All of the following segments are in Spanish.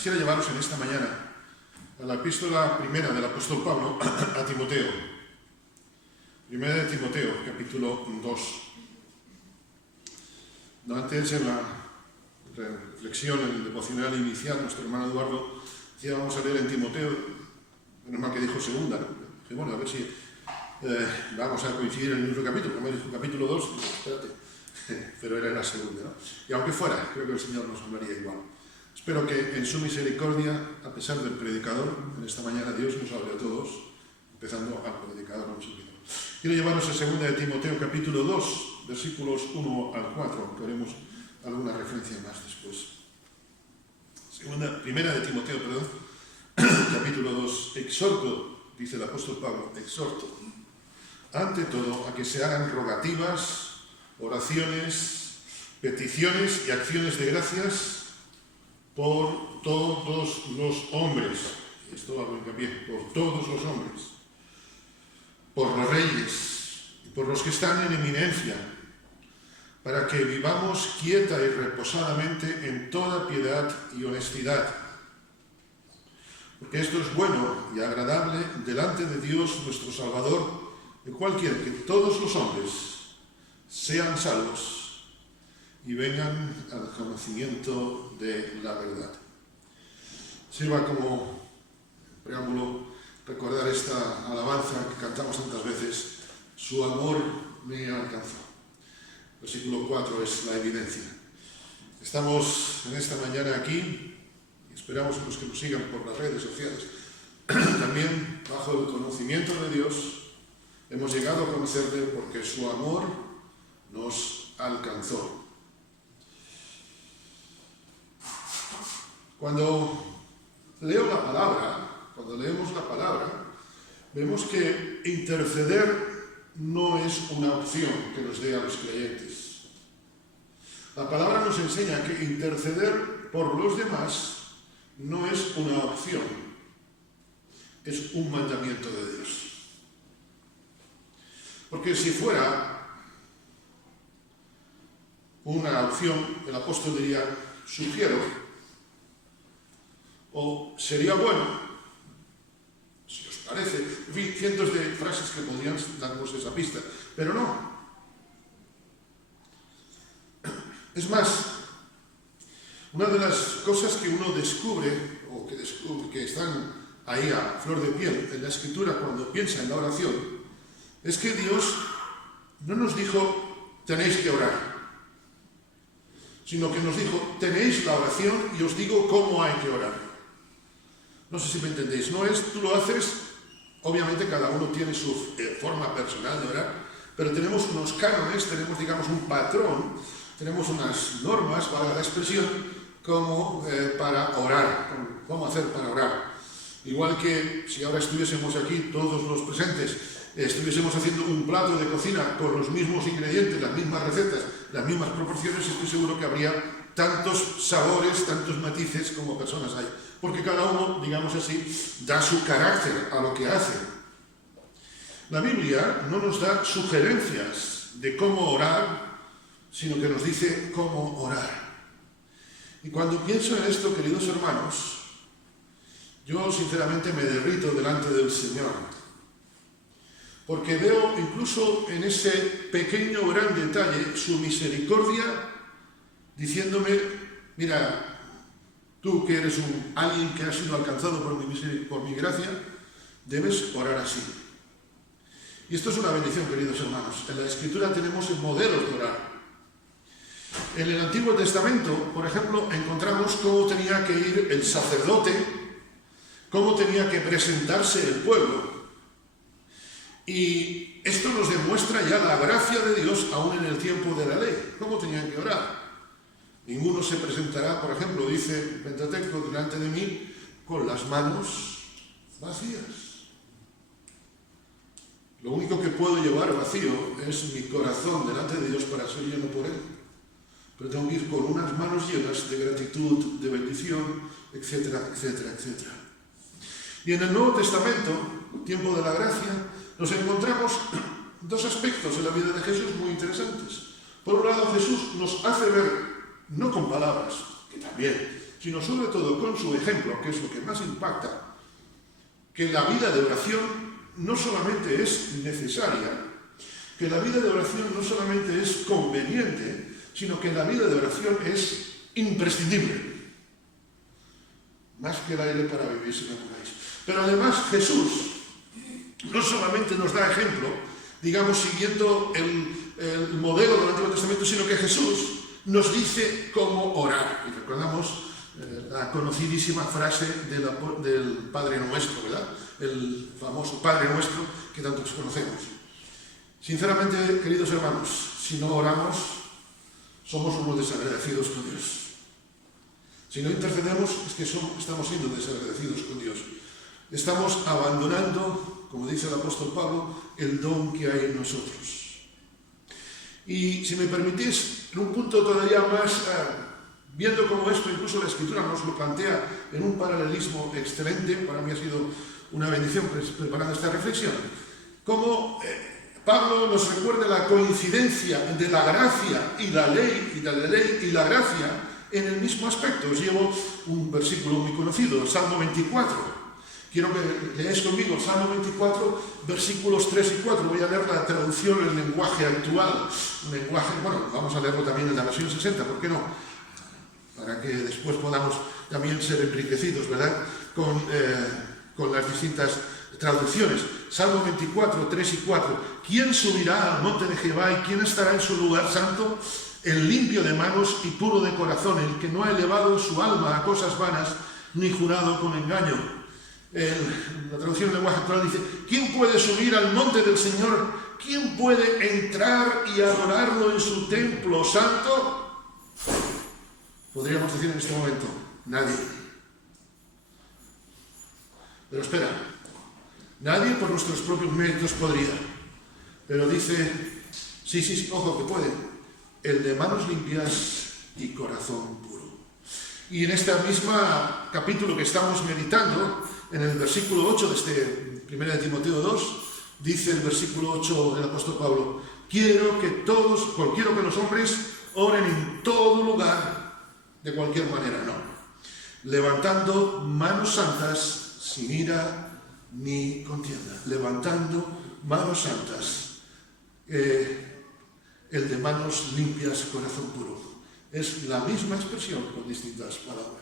quisiera llevaros en esta mañana a la epístola primera del apóstol Pablo a Timoteo. Primera de Timoteo, capítulo 2. Antes, en la reflexión, en el devocional inicial, nuestro hermano Eduardo decía, vamos a leer en Timoteo, menos mal que dijo segunda, ¿no? Dije, bueno, a ver si vamos a coincidir en el mismo capítulo, como dijo capítulo 2, espérate, pero era la segunda, ¿no? Y aunque fuera, creo que el Señor nos hablaría igual. Espero que en su misericordia, a pesar del predicador, en esta mañana Dios nos hable a todos, empezando al predicador, a un servidor. Quiero llevaros a segunda de Timoteo, capítulo 2, versículos 1 al 4, aunque haremos alguna referencia más después. Primera de Timoteo, perdón, capítulo 2. Exhorto, dice el apóstol Pablo, exhorto, ante todo, a que se hagan rogativas, oraciones, peticiones y acciones de gracias por todos los hombres. Esto hablo hincapié, por todos los hombres, por los reyes y por los que están en eminencia, para que vivamos quieta y reposadamente en toda piedad y honestidad. Porque esto es bueno y agradable delante de Dios nuestro Salvador, el cual quiere que todos los hombres sean salvos y vengan al conocimiento de la verdad. Sirva como preámbulo recordar esta alabanza que cantamos tantas veces, su amor me alcanzó. Versículo 4 es la evidencia. Estamos en esta mañana aquí y esperamos que los que nos sigan por las redes sociales también bajo el conocimiento de Dios hemos llegado a conocerle porque su amor nos alcanzó. Cuando leo la palabra, cuando leemos la palabra, vemos que interceder no es una opción que nos dé a los creyentes. La palabra nos enseña que interceder por los demás no es una opción, es un mandamiento de Dios. Porque si fuera una opción, el apóstol diría, sugiero, o sería bueno, si os parece, en fin, cientos de frases que podrían darnos esa pista, pero no. Es más, una de las cosas que uno descubre, o que están ahí a flor de piel en la Escritura cuando piensa en la oración, es que Dios no nos dijo, tenéis que orar, sino que nos dijo, tenéis la oración y os digo cómo hay que orar. No sé si me entendéis, no es, tú lo haces, obviamente cada uno tiene su forma personal de orar, pero tenemos unos cánones, tenemos, digamos, un patrón, tenemos unas normas, valga la expresión, como para orar, cómo hacer para orar. Igual que si ahora estuviésemos aquí, todos los presentes, estuviésemos haciendo un plato de cocina con los mismos ingredientes, las mismas recetas, las mismas proporciones, estoy seguro que habría tantos sabores, tantos matices como personas hay. Porque cada uno, digamos así, da su carácter a lo que hace. La Biblia no nos da sugerencias de cómo orar, sino que nos dice cómo orar. Y cuando pienso en esto, queridos hermanos, yo sinceramente me derrito delante del Señor. Porque veo incluso en ese pequeño gran detalle su misericordia diciéndome, mira, tú que eres alguien que ha sido alcanzado por mi gracia, debes orar así. Y esto es una bendición, queridos hermanos. En la Escritura tenemos modelos de orar. En el Antiguo Testamento, por ejemplo, encontramos cómo tenía que ir el sacerdote, cómo tenía que presentarse el pueblo. Y esto nos demuestra ya la gracia de Dios aún en el tiempo de la ley. ¿Cómo tenían que orar? Ninguno se presentará, por ejemplo, dice el Pentateuco, delante de mí con las manos vacías. Lo único que puedo llevar vacío es mi corazón delante de Dios para ser lleno por Él. Pero tengo que ir con unas manos llenas de gratitud, de bendición, etcétera, etcétera, etcétera. Y en el Nuevo Testamento, el tiempo de la gracia, nos encontramos dos aspectos en la vida de Jesús muy interesantes. Por un lado, Jesús nos hace ver, no con palabras, que también, sino sobre todo con su ejemplo, que es lo que más impacta, que la vida de oración no solamente es necesaria, que la vida de oración no solamente es conveniente, sino que la vida de oración es imprescindible. Más que el aire para vivir, si me apuráis. Pero además Jesús no solamente nos da ejemplo, digamos, siguiendo el modelo del Antiguo Testamento, sino que Jesús nos dice cómo orar. Y recordamos la conocidísima frase del Padre Nuestro, ¿verdad? El famoso Padre Nuestro que tantos conocemos. Sinceramente, queridos hermanos, si no oramos, somos unos desagradecidos con Dios. Si no intercedemos, es que estamos siendo desagradecidos con Dios. Estamos abandonando, como dice el apóstol Pablo, el don que hay en nosotros. Y si me permitís, en un punto todavía más, viendo cómo esto, incluso la Escritura nos lo plantea en un paralelismo excelente, para mí ha sido una bendición preparando esta reflexión, cómo Pablo nos recuerda la coincidencia de la gracia y la ley, y de la ley y la gracia en el mismo aspecto. Os llevo un versículo muy conocido, el Salmo 24. Quiero que leáis conmigo el Salmo 24, versículos 3 y 4. Voy a leer la traducción en lenguaje actual. Vamos a leerlo también en la versión 60, ¿por qué no? Para que después podamos también ser enriquecidos, ¿verdad? Con las distintas traducciones. Salmo 24, 3 y 4. ¿Quién subirá al monte de Jehová y quién estará en su lugar santo? El limpio de manos y puro de corazón, el que no ha elevado su alma a cosas vanas, ni jurado con engaño. La traducción en lenguaje actual dice, ¿quién puede subir al monte del Señor? ¿Quién puede entrar y adorarlo en su templo santo? Podríamos decir en este momento, nadie. Pero espera, nadie por nuestros propios méritos podría. Pero dice, sí, ojo que puede. El de manos limpias y corazón puro. Y en este mismo capítulo que estamos meditando, en el versículo 8 de este 1 Timoteo 2, dice el versículo 8 del apóstol Pablo, quiero que los hombres oren en todo lugar, de cualquier manera, no. Levantando manos santas, sin ira ni contienda. Levantando manos santas. El de manos limpias, corazón puro. Es la misma expresión con distintas palabras.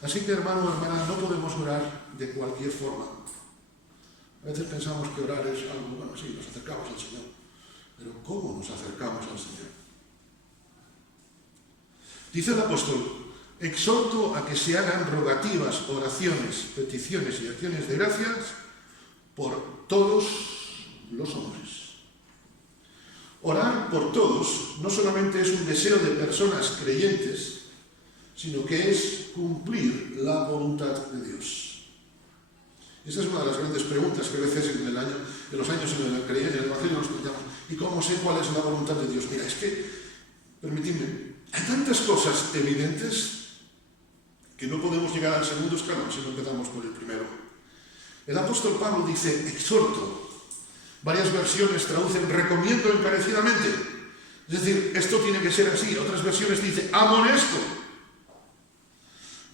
Así que, hermano o hermana, no podemos orar de cualquier forma. A veces pensamos que orar es algo, bueno, sí, nos acercamos al Señor. Pero ¿cómo nos acercamos al Señor? Dice el apóstol, exhorto a que se hagan rogativas, oraciones, peticiones y acciones de gracias por todos los hombres. Orar por todos no solamente es un deseo de personas creyentes, sino que es cumplir la voluntad de Dios. Esta es una de las grandes preguntas que a veces en los años en el Evangelio nos preguntamos. ¿Y cómo sé cuál es la voluntad de Dios? Mira, es que, permitidme, hay tantas cosas evidentes que no podemos llegar al segundo escalón si no empezamos por el primero. El apóstol Pablo dice, exhorto. Varias versiones traducen recomiendo encarecidamente. Es decir, esto tiene que ser así. Otras versiones dicen amonesto.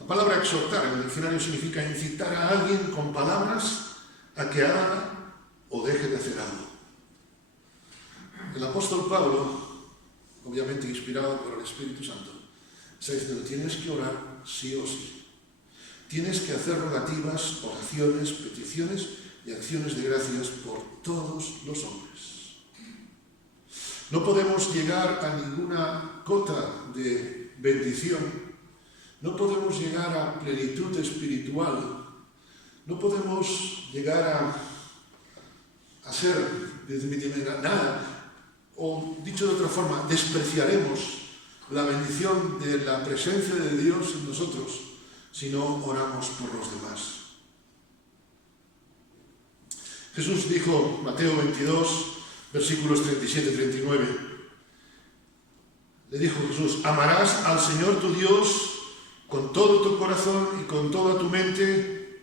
La palabra exhortar en el diccionario significa incitar a alguien con palabras a que haga o deje de hacer algo. El apóstol Pablo, obviamente inspirado por el Espíritu Santo, está diciendo, tienes que orar sí o sí. Tienes que hacer rogativas, oraciones, peticiones y acciones de gracias por todos los hombres. No podemos llegar a ninguna cota de bendición, no podemos llegar a plenitud espiritual, no podemos llegar a ser, nada, o dicho de otra forma, despreciaremos la bendición de la presencia de Dios en nosotros si no oramos por los demás. Jesús dijo, Mateo 22, versículos 37 y 39, le dijo Jesús, amarás al Señor tu Dios con todo tu corazón y con toda tu mente,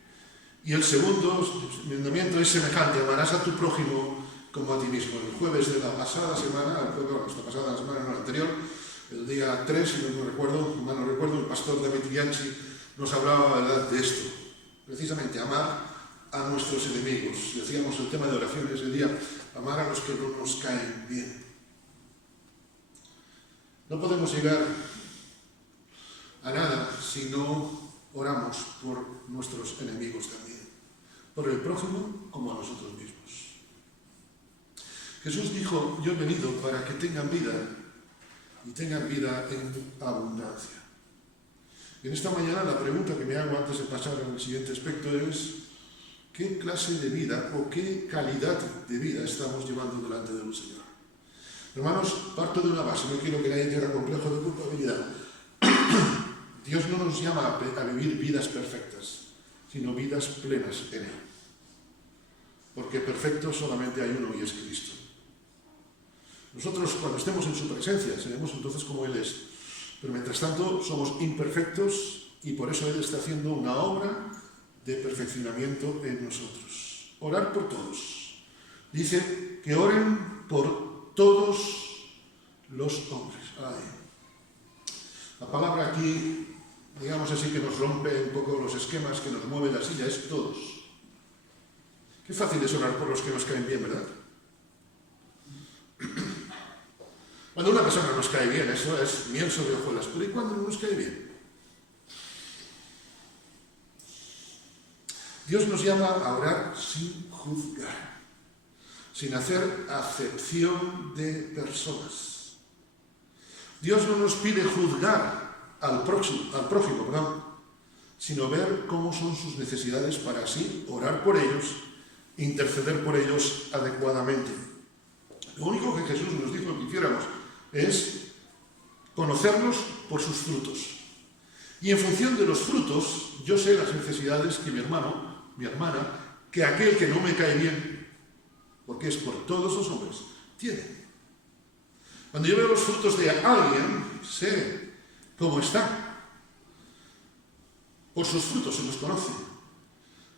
y el segundo mandamiento es semejante, amarás a tu prójimo como a ti mismo. El jueves de la pasada semana, esta pasada semana, no la anterior, El día 3, si no recuerdo, el pastor David Bianchi nos hablaba, ¿verdad?, de esto. Precisamente, amar a nuestros enemigos. Decíamos el tema de oración ese día, amar a los que no nos caen bien. No podemos llegar a nada si no oramos por nuestros enemigos también, por el prójimo como a nosotros mismos. Jesús dijo: yo he venido para que tengan vida y tengan vida en abundancia. Y en esta mañana la pregunta que me hago antes de pasar al siguiente aspecto es: ¿qué clase de vida o qué calidad de vida estamos llevando delante del Señor? Hermanos, parto de una base, no quiero que nadie tenga complejo de culpabilidad. Dios no nos llama a vivir vidas perfectas, sino vidas plenas en Él. Porque perfecto solamente hay uno y es Cristo. Nosotros, cuando estemos en su presencia, seremos entonces como Él es. Pero mientras tanto somos imperfectos y por eso Él está haciendo una obra de perfeccionamiento en nosotros. Orar por todos. Dice que oren por todos los hombres. Ay. La palabra aquí, digamos así, que nos rompe un poco los esquemas, que nos mueve la silla, es todos. Qué fácil es orar por los que nos caen bien, ¿verdad? Cuando una persona nos cae bien, eso es miel sobre hojuelas, pero ¿y cuando no nos cae bien? Dios nos llama a orar sin juzgar, sin hacer acepción de personas. Dios no nos pide juzgar al prójimo, sino ver cómo son sus necesidades para así orar por ellos, interceder por ellos adecuadamente. Lo único que Jesús nos dijo que hiciéramos es conocerlos por sus frutos. Y en función de los frutos, yo sé las necesidades que mi hermano, mi hermana, que aquel que no me cae bien, porque es por todos los hombres, tiene. Cuando yo veo los frutos de alguien, sé cómo está. Por sus frutos se los conoce.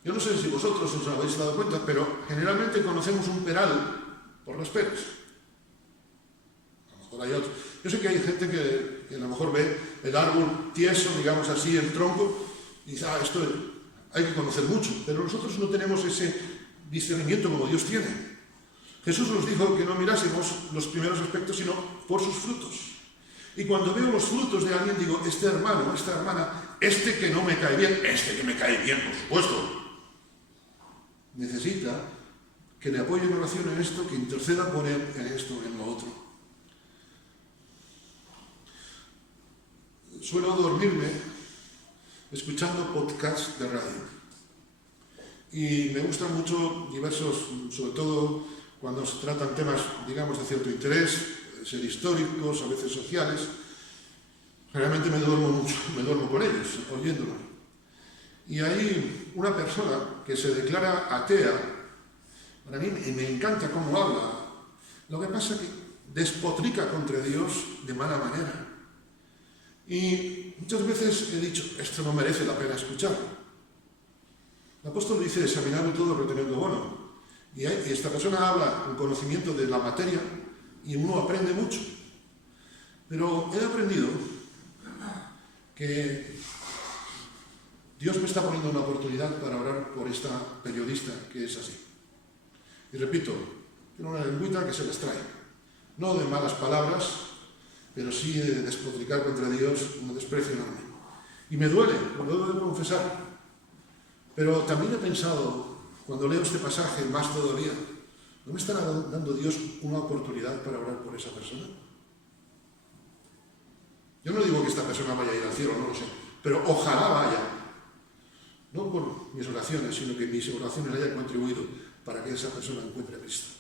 Yo no sé si vosotros os habéis dado cuenta, pero generalmente conocemos un peral por las peras. A lo mejor hay otro. Yo sé que hay gente que a lo mejor ve el árbol tieso, digamos así, el tronco, y dice: esto hay que conocer mucho. Pero nosotros no tenemos ese discernimiento como Dios tiene. Jesús nos dijo que no mirásemos los primeros aspectos, sino por sus frutos. Y cuando veo los frutos de alguien, digo: este hermano, esta hermana, este que no me cae bien, este que me cae bien, por supuesto, necesita que le apoye en oración en esto, que interceda por él en esto, en lo otro. Suelo dormirme escuchando podcasts de radio. Y me gustan mucho diversos, sobre todo cuando se tratan temas, digamos, de cierto interés, ser históricos, a veces sociales. Generalmente me duermo mucho, me duermo con ellos, oyéndolos. Y hay una persona que se declara atea. Para mí me encanta cómo habla. Lo que pasa es que despotrica contra Dios de mala manera. Y muchas veces he dicho: esto no merece la pena escucharlo. El apóstol dice: examinadlo todo, retened lo bueno. Y esta persona habla con conocimiento de la materia y uno aprende mucho. Pero he aprendido que Dios me está poniendo una oportunidad para orar por esta periodista que es así. Y repito, tiene una lengüita que se les trae. No de malas palabras, pero sí de despotricar contra Dios, un desprecio enorme. Y me duele, lo debo de confesar. Pero también he pensado, cuando leo este pasaje, más todavía, ¿no me estará dando Dios una oportunidad para orar por esa persona? Yo no digo que esta persona vaya a ir al cielo, no lo sé, pero ojalá vaya. No por mis oraciones, sino que mis oraciones hayan contribuido para que esa persona encuentre a Cristo.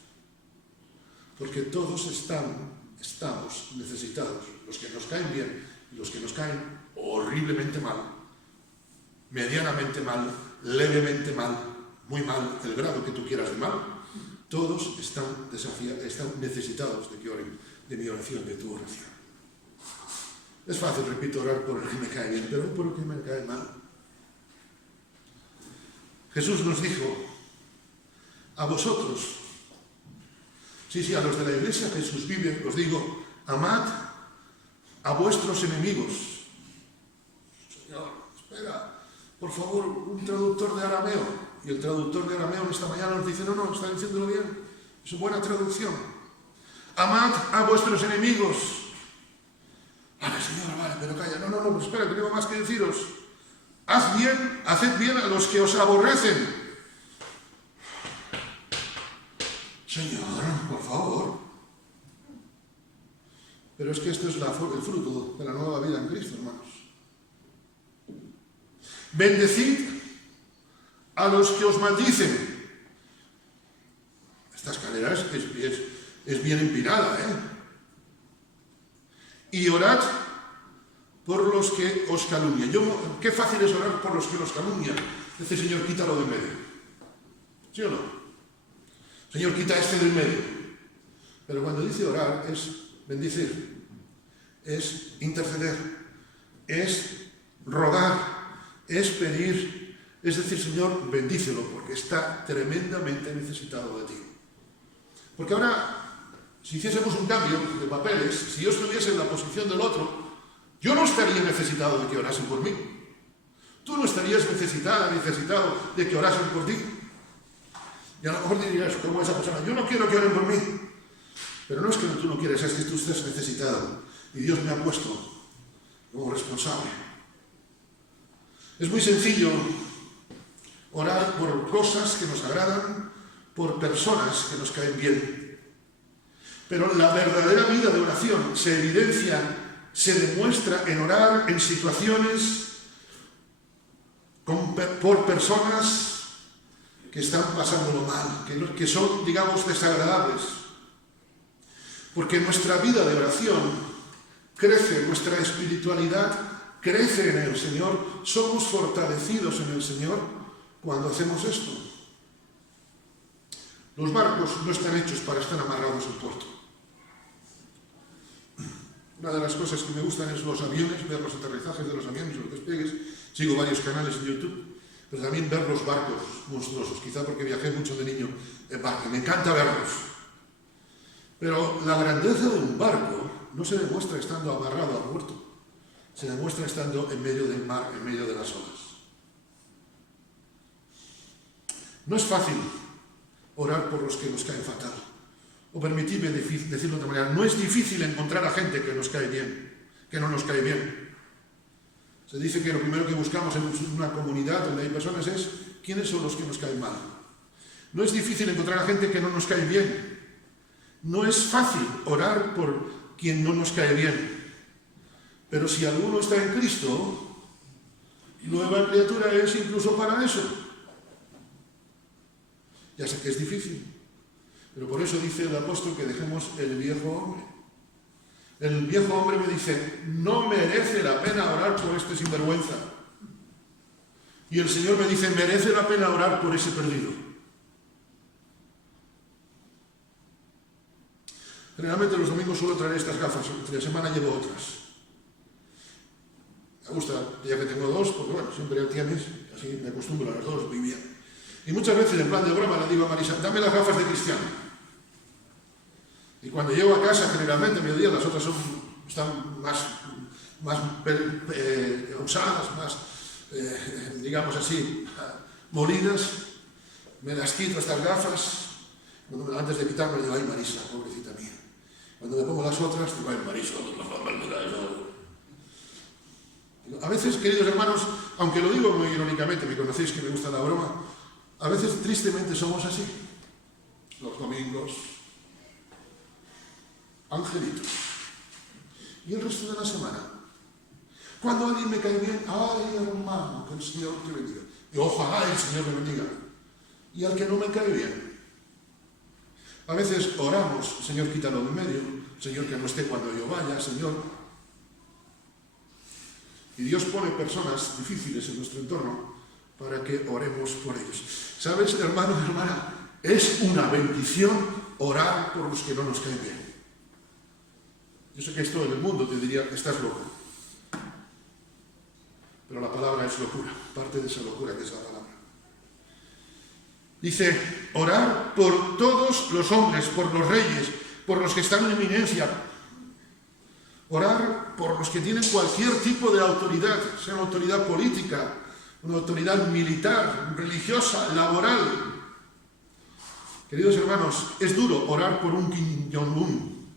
Porque todos estamos necesitados, los que nos caen bien y los que nos caen horriblemente mal, medianamente mal, levemente mal, muy mal, el grado que tú quieras de mal. Todos están necesitados de que oren, de mi oración, de tu oración. Es fácil, repito, orar por el que me cae bien, pero no por el que me cae mal. Jesús nos dijo: a vosotros, sí, a los de la iglesia Jesús vive, os digo, amad a vuestros enemigos. Señor, espera, por favor, un traductor de arameo. Y el traductor de arameo esta mañana nos dice, no, está diciéndolo bien. Es una buena traducción. Amad a vuestros enemigos. Vale, Señor, vale, pero calla. No, pues espera, tengo más que deciros. Haced bien a los que os aborrecen. Señor, por favor. Pero es que esto es el fruto de la nueva vida en Cristo, hermanos. Bendecid a los que os maldicen. Esta escalera es bien empinada, ¿eh? Y orad por los que os calumnian. Qué fácil es orar por los que nos calumnian. Dice, Señor, quítalo del medio. ¿Sí o no? Señor, quita este del medio. Pero cuando dice orar es bendecir, es interceder, es rogar, es pedir. Es decir, Señor, bendícelo porque está tremendamente necesitado de ti. Porque ahora, si hiciésemos un cambio de papeles, si yo estuviese en la posición del otro, yo no estaría necesitado de que orasen por mí. Tú no estarías necesitado de que orasen por ti. Y a lo mejor dirías, como esa persona, yo no quiero que oren por mí. Pero no es que tú no quieres, es que tú estés necesitado. Y Dios me ha puesto como responsable. Es muy sencillo orar por cosas que nos agradan, por personas que nos caen bien. Pero la verdadera vida de oración se evidencia, se demuestra en orar en situaciones por personas que están pasándolo mal, que son, digamos, desagradables. Porque nuestra vida de oración crece, nuestra espiritualidad crece en el Señor, somos fortalecidos en el Señor cuando hacemos esto. Los barcos no están hechos para estar amarrados en puerto. Una de las cosas que me gustan es los aviones, ver los aterrizajes de los aviones, los despegues. Sigo varios canales en YouTube, pero también ver los barcos monstruosos, quizá porque viajé mucho de niño en barco. Me encanta verlos. Pero la grandeza de un barco no se demuestra estando amarrado a puerto, se demuestra estando en medio del mar, en medio de las olas. No es fácil orar por los que nos caen fatal. O permitidme decirlo de otra manera, no es difícil encontrar a gente que nos cae bien, que no nos cae bien. Se dice que lo primero que buscamos en una comunidad donde hay personas es quiénes son los que nos caen mal. No es difícil encontrar a gente que no nos cae bien. No es fácil orar por quien no nos cae bien. Pero si alguno está en Cristo, nueva criatura es incluso para eso. Ya sé que es difícil, pero por eso dice el apóstol que dejemos el viejo hombre. El viejo hombre me dice, no merece la pena orar por este sinvergüenza. Y el Señor me dice, merece la pena orar por ese perdido. Generalmente los domingos suelo traer estas gafas, entre la semana llevo otras. Me gusta, ya que tengo dos, porque bueno, siempre ya tienes, así me acostumbro a las dos, muy bien. Y muchas veces en plan de broma le digo a Marisa, dame las gafas de cristiano. Y cuando llego a casa, generalmente a mediodía, las otras están más usadas, más, digamos así, molidas. Me las quito estas gafas. Antes de quitarme, digo, ay Marisa, pobrecita mía. Cuando me pongo las otras, digo, ay Marisa, a veces, queridos hermanos, aunque lo digo muy irónicamente, me conocéis que me gusta la broma, a veces tristemente somos así. Los domingos, angelitos. Y el resto de la semana, cuando alguien me cae bien, ay hermano, que el Señor te bendiga. Y ojalá el Señor me bendiga. Y al que no me cae bien, a veces oramos, Señor, quítalo de medio, Señor, que no esté cuando yo vaya, Señor. Y Dios pone personas difíciles en nuestro entorno para que oremos por ellos. ¿Sabes, hermano, hermana? Es una bendición orar por los que no nos caen bien. Yo sé que esto en el mundo te diría, estás loco. Pero la palabra es locura, parte de esa locura que es la palabra. Dice, orar por todos los hombres, por los reyes, por los que están en eminencia. Orar por los que tienen cualquier tipo de autoridad, sea una autoridad política, una autoridad militar, religiosa, laboral. Queridos hermanos, es duro orar por un Kim Jong-un.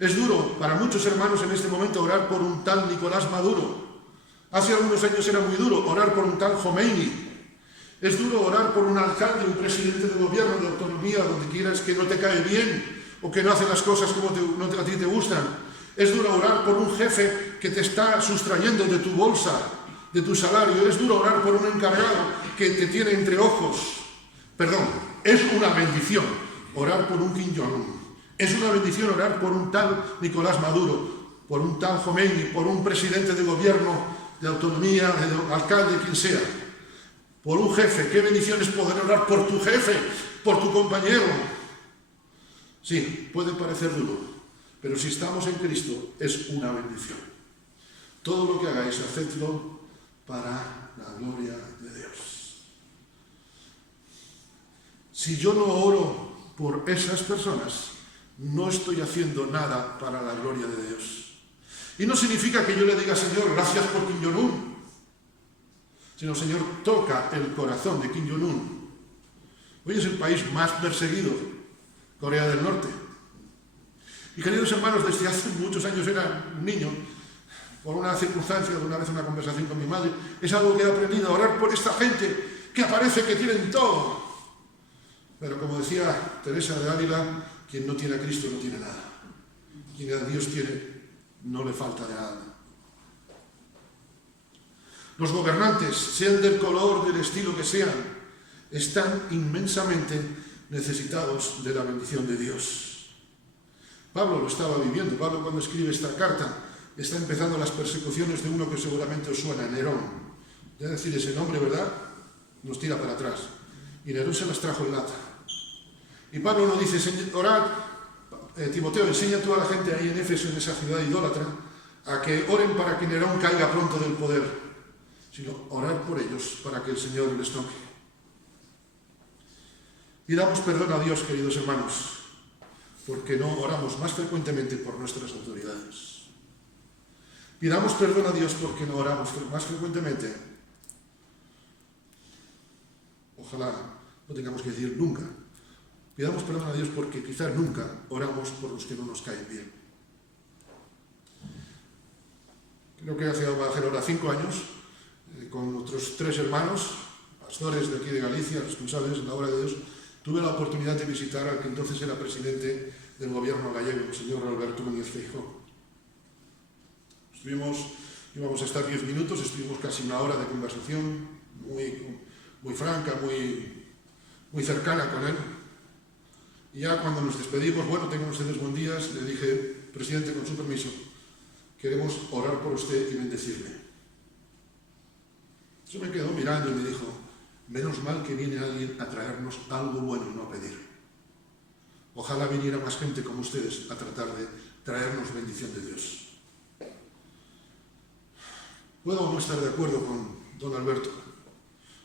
Es duro para muchos hermanos en este momento orar por un tal Nicolás Maduro. Hace algunos años era muy duro orar por un tal Khomeini. Es duro orar por un alcalde, un presidente de gobierno, de autonomía, donde quieras, que no te cae bien o que no hace las cosas como a ti te gustan. Es duro orar por un jefe que te está sustrayendo de tu bolsa, de tu salario. Es duro orar por un encargado que te tiene entre ojos. Perdón, es una bendición orar por un Kim Jong-un. Es una bendición orar por un tal Nicolás Maduro, por un tal Khomeini, por un presidente de gobierno, de autonomía, de alcalde, quien sea. Por un jefe. Qué bendición es poder orar por tu jefe, por tu compañero. Sí, puede parecer duro, pero si estamos en Cristo es una bendición. Todo lo que hagáis, hacedlo para la gloria de Dios. Si yo no oro por esas personas, no estoy haciendo nada para la gloria de Dios. Y no significa que yo le diga, Señor, gracias por Kim Jong-un, sino, Señor, toca el corazón de Kim Jong-un. Hoy es el país más perseguido, Corea del Norte. Y queridos hermanos, desde hace muchos años era un niño, por una circunstancia, de una vez una conversación con mi madre, es algo que he aprendido a orar por esta gente que aparece que tienen todo. Pero como decía Teresa de Ávila, quien no tiene a Cristo no tiene nada. Quien a Dios tiene, no le falta de nada. Los gobernantes, sean del color, del estilo que sean, están inmensamente necesitados de la bendición de Dios. Pablo lo estaba viviendo. Pablo, cuando escribe esta carta, está empezando las persecuciones de uno que seguramente os suena, Nerón. Ya decir ese nombre, ¿verdad? Nos tira para atrás. Y Nerón se las trajo en lata. Y Pablo nos dice, orad, Timoteo, enseña a toda la gente ahí en Éfeso, en esa ciudad idólatra, a que oren para que Nerón caiga pronto del poder, sino orar por ellos para que el Señor les toque. Pidamos perdón a Dios, queridos hermanos, porque no oramos más frecuentemente por nuestras autoridades. Pidamos perdón a Dios porque no oramos más frecuentemente. Ojalá no tengamos que decir nunca. Pidamos perdón a Dios porque quizás nunca oramos por los que no nos caen bien. Creo que hace ahora 5 años, con otros 3 hermanos, pastores de aquí de Galicia, responsables de la obra de Dios, tuve la oportunidad de visitar al que entonces era presidente del gobierno gallego, el señor Alberto Núñez Feijóo. Íbamos a estar 10 minutos, estuvimos casi una hora de conversación, muy franca, muy cercana con él. Y ya cuando nos despedimos, bueno, tengan ustedes buen día, le dije, presidente, con su permiso, queremos orar por usted y bendecirle. Eso me quedó mirando y me dijo, menos mal que viene alguien a traernos algo bueno y no a pedir. Ojalá viniera más gente como ustedes a tratar de traernos bendición de Dios. Puedo no estar de acuerdo con don Alberto,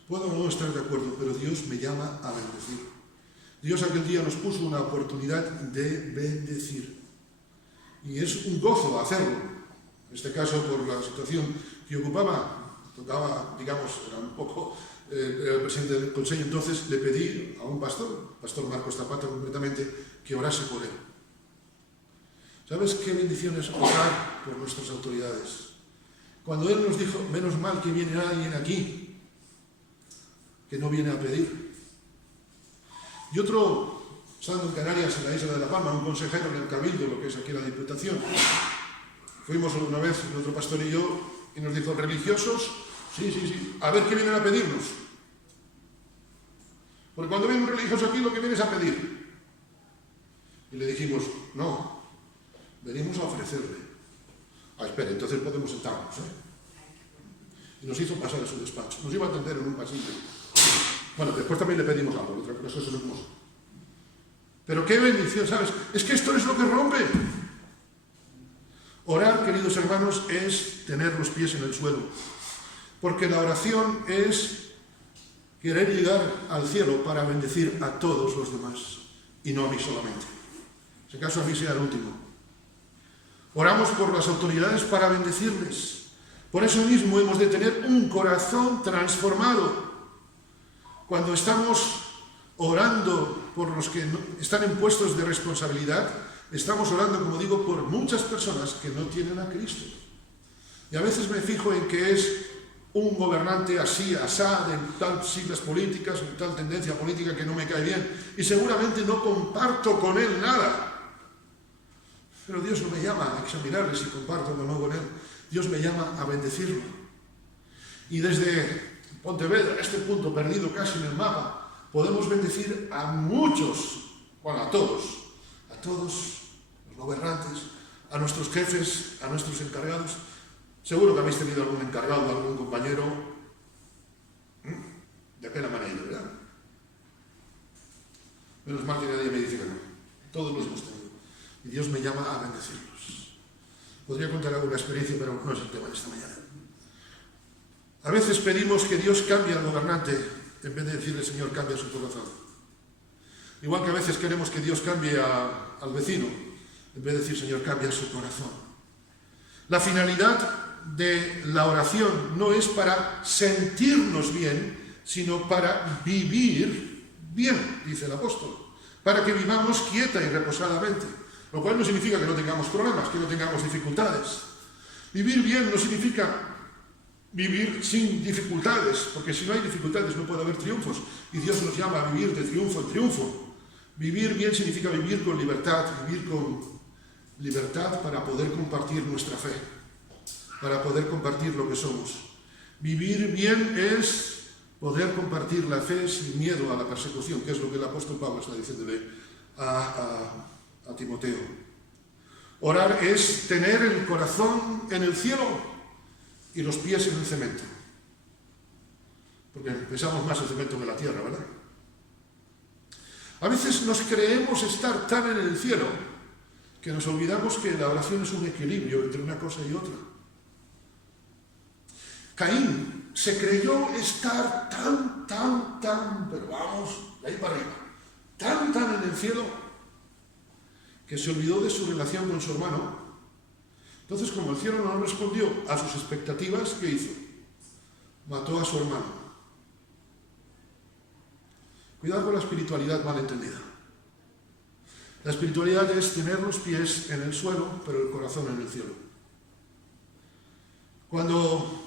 puedo no estar de acuerdo, pero Dios me llama a bendecir. Dios aquel día nos puso una oportunidad de bendecir. Y es un gozo hacerlo. En este caso, por la situación que ocupaba, tocaba, digamos, era un poco el presidente del Consejo, entonces le pedí a un pastor Marcos Zapata concretamente, que orase por él. ¿Sabes qué bendición es orar por nuestras autoridades? Cuando él nos dijo, menos mal que viene alguien aquí, que no viene a pedir. Y otro, estando en Canarias, en la isla de La Palma, un consejero en el Cabildo, lo que es aquí la Diputación, fuimos una vez, otro pastor y yo, y nos dijo, religiosos, sí, a ver qué vienen a pedirnos. Porque cuando viene un religioso aquí, lo que viene es a pedir. Y le dijimos, no, venimos a ofrecerle. Espera, entonces podemos sentarnos, Y nos hizo pasar a su despacho. Nos iba a atender en un pasillo. Bueno, después también le pedimos algo, otra cosa es hermoso. Pero qué bendición, ¿sabes? Es que esto es lo que rompe. Orar, queridos hermanos, es tener los pies en el suelo. Porque la oración es querer llegar al cielo para bendecir a todos los demás. Y no a mí solamente. Si acaso a mí sea el último. Oramos por las autoridades para bendecirles. Por eso mismo hemos de tener un corazón transformado. Cuando estamos orando por los que están en puestos de responsabilidad, estamos orando, como digo, por muchas personas que no tienen a Cristo. Y a veces me fijo en que es un gobernante así, asá, de tal siglas políticas, de tal tendencia política que no me cae bien, y seguramente no comparto con él nada. Pero Dios no me llama a examinarle si comparto o no con él. Dios me llama a bendecirlo. Y desde Pontevedra, este punto perdido casi en el mapa, podemos bendecir a muchos, bueno, a todos los gobernantes, a nuestros jefes, a nuestros encargados. Seguro que habéis tenido algún encargado, algún compañero de pena manera, ¿verdad? Menos mal que nadie me dice que no. Todos los hemos tenido. Y Dios me llama a bendecirlos. Podría contar alguna experiencia, pero no es el tema de esta mañana. A veces pedimos que Dios cambie al gobernante en vez de decirle, Señor, cambia su corazón. Igual que a veces queremos que Dios cambie al vecino, en vez de decir, Señor, cambia su corazón. La finalidad de la oración no es para sentirnos bien, sino para vivir bien, dice el apóstol, para que vivamos quieta y reposadamente, lo cual no significa que no tengamos problemas, que no tengamos dificultades. Vivir bien no significa vivir sin dificultades, porque si no hay dificultades no puede haber triunfos, y Dios nos llama a vivir de triunfo en triunfo. Vivir bien significa vivir con libertad para poder compartir nuestra fe, para poder compartir lo que somos. Vivir bien es poder compartir la fe sin miedo a la persecución, que es lo que el apóstol Pablo está diciéndole a Timoteo. Orar es tener el corazón en el cielo y los pies en el cemento. Porque pesamos más el cemento que la tierra, ¿verdad? A veces nos creemos estar tan en el cielo que nos olvidamos que la oración es un equilibrio entre una cosa y otra. Caín se creyó estar tan, pero vamos, de ahí para arriba, tan en el cielo, que se olvidó de su relación con su hermano. Entonces, como el cielo no respondió a sus expectativas, ¿qué hizo? Mató a su hermano. Cuidado con la espiritualidad mal entendida. La espiritualidad es tener los pies en el suelo, pero el corazón en el cielo. Cuando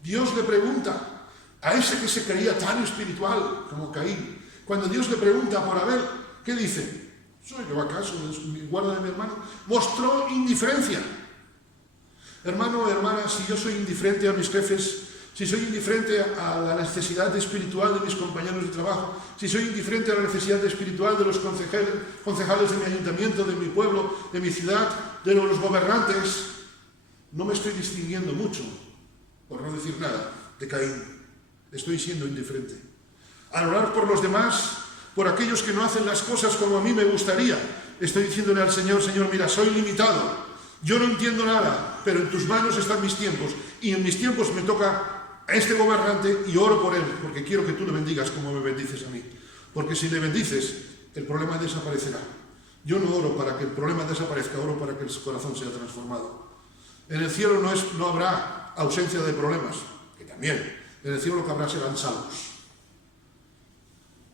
Dios le pregunta a ese que se creía tan espiritual como Caín, cuando Dios le pregunta por Abel, ¿qué dice? ¿Soy yo acaso el guarda de mi hermano? Mostró indiferencia. Hermano o hermana, si yo soy indiferente a mis jefes, si soy indiferente a la necesidad espiritual de mis compañeros de trabajo, si soy indiferente a la necesidad espiritual de los concejales de mi ayuntamiento, de mi pueblo, de mi ciudad, de los gobernantes, no me estoy distinguiendo mucho, por no decir nada, de Caín. Estoy siendo indiferente. Al orar por los demás, por aquellos que no hacen las cosas como a mí me gustaría, estoy diciéndole al Señor, Señor, mira, soy limitado, yo no entiendo nada, pero en tus manos están mis tiempos, y en mis tiempos me toca a este gobernante y oro por él, porque quiero que tú le bendigas como me bendices a mí. Porque si le bendices, el problema desaparecerá. Yo no oro para que el problema desaparezca, oro para que el corazón sea transformado. En el cielo no habrá ausencia de problemas, que también. En el cielo lo que habrá serán salvos.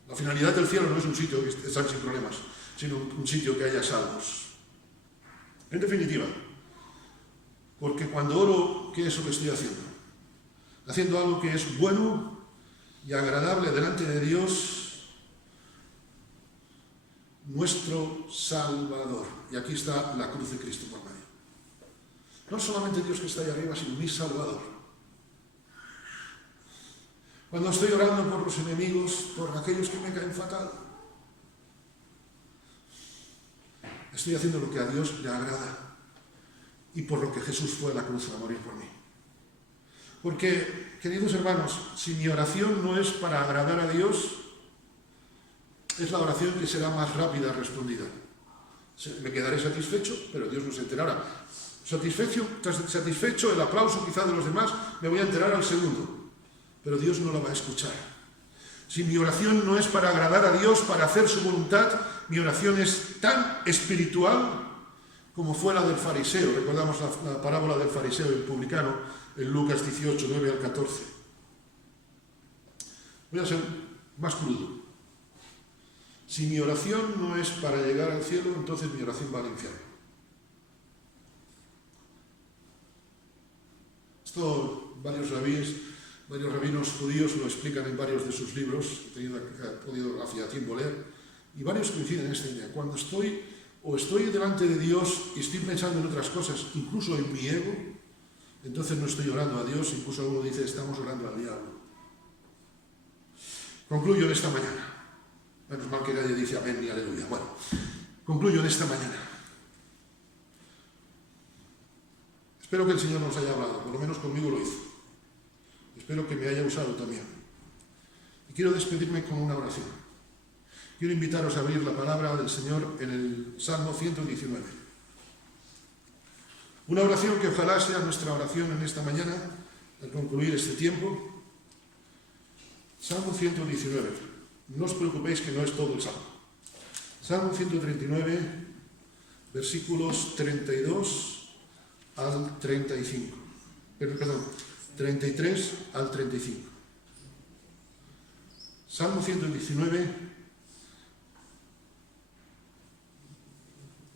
La finalidad del cielo no es un sitio que están sin problemas, sino un sitio que haya salvos. En definitiva, porque cuando oro, ¿qué es lo que estoy haciendo? Haciendo algo que es bueno y agradable delante de Dios, nuestro Salvador. Y aquí está la cruz de Cristo por medio. No solamente Dios que está ahí arriba, sino mi Salvador. Cuando estoy orando por los enemigos, por aquellos que me caen fatal, estoy haciendo lo que a Dios le agrada y por lo que Jesús fue a la cruz a morir por mí. Porque, queridos hermanos, si mi oración no es para agradar a Dios, es la oración que será más rápida respondida. Me quedaré satisfecho, pero Dios no se enterará. Satisfecho, el aplauso quizá de los demás, me voy a enterar al segundo, pero Dios no la va a escuchar. Si mi oración no es para agradar a Dios, para hacer su voluntad, mi oración es tan espiritual como fue la del fariseo. Recordamos la parábola del fariseo y el publicano en Lucas 18, 9 al 14. Voy a ser más crudo. Si mi oración no es para llegar al cielo, entonces mi oración va al infierno. Esto varios rabinos judíos lo explican en varios de sus libros, he podido hace tiempo leer, y varios coinciden en esta idea. Cuando estoy delante de Dios y estoy pensando en otras cosas, incluso en mi ego, entonces no estoy orando a Dios, incluso uno dice, estamos orando al diablo. Concluyo en esta mañana. Menos mal que nadie dice amén ni aleluya. Bueno, concluyo en esta mañana. Espero que el Señor nos haya hablado, por lo menos conmigo lo hizo. Espero que me haya usado también. Y quiero despedirme con una oración. Quiero invitaros a abrir la palabra del Señor en el Salmo 119. Una oración que ojalá sea nuestra oración en esta mañana, al concluir este tiempo. Salmo 119. No os preocupéis que no es todo el Salmo. Salmo 139, versículos 32 al 35. Perdón, 33 al 35. Salmo 119,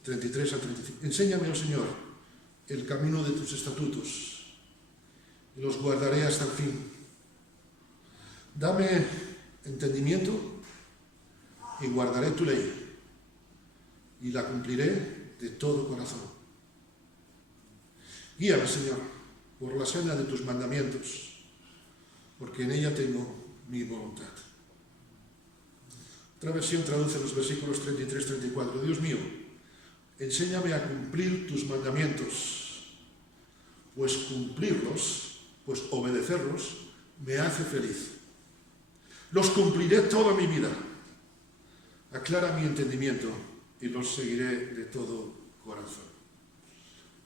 33 al 35. Enséñame, oh Señor, el camino de tus estatutos, y los guardaré hasta el fin. Dame entendimiento y guardaré tu ley, y la cumpliré de todo corazón. Guíame, Señor, por la senda de tus mandamientos, porque en ella tengo mi voluntad. Otra versión traduce los versículos 33-34. Dios mío, enséñame a cumplir tus mandamientos, pues cumplirlos, pues obedecerlos, me hace feliz. Los cumpliré toda mi vida. Aclara mi entendimiento y los seguiré de todo corazón.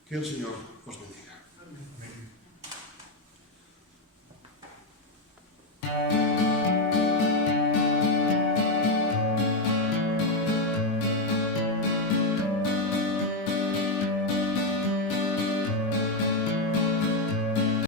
Que el Señor os bendiga. Amén.